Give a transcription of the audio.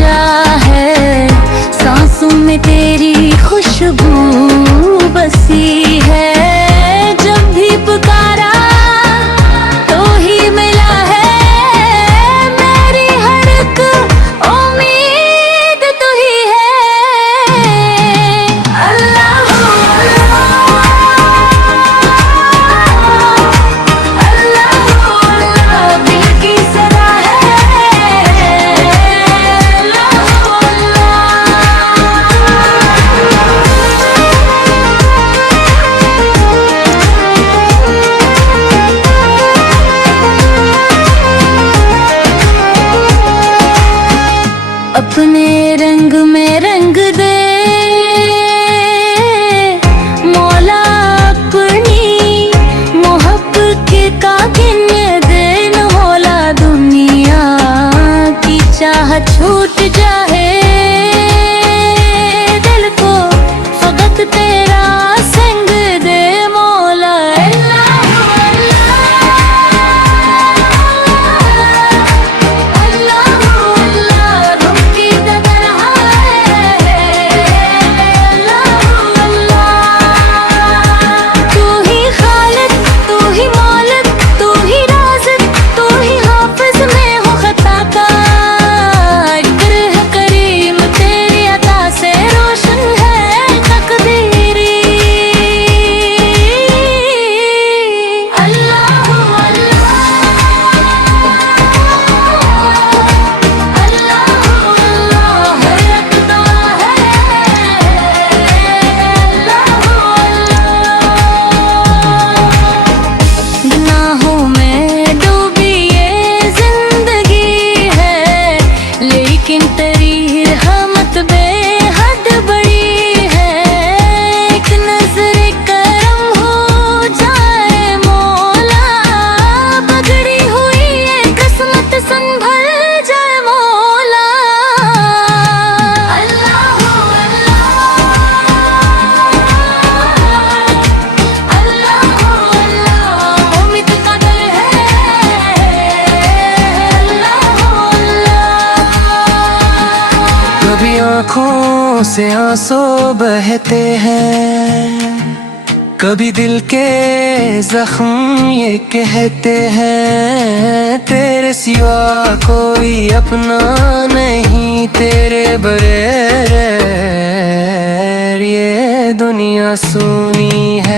जा है, सांसों में तेरी खुशबू बसी है। जब भी पुकारा तो ही मिला है, मेरी हर एक उम्मीद तू ही है। अल्लाह अपने रंग में रंग दे मौला, अपनी मोहब्बत के कातिल दे न मौला। दुनिया की चाह छूट जाए दिल को, फकत तेरा संग दे मौला। आँखों से आंसू बहते हैं, कभी दिल के जख्म ये कहते हैं, तेरे सिवा कोई अपना नहीं, तेरे बगैर ये दुनिया सूनी है।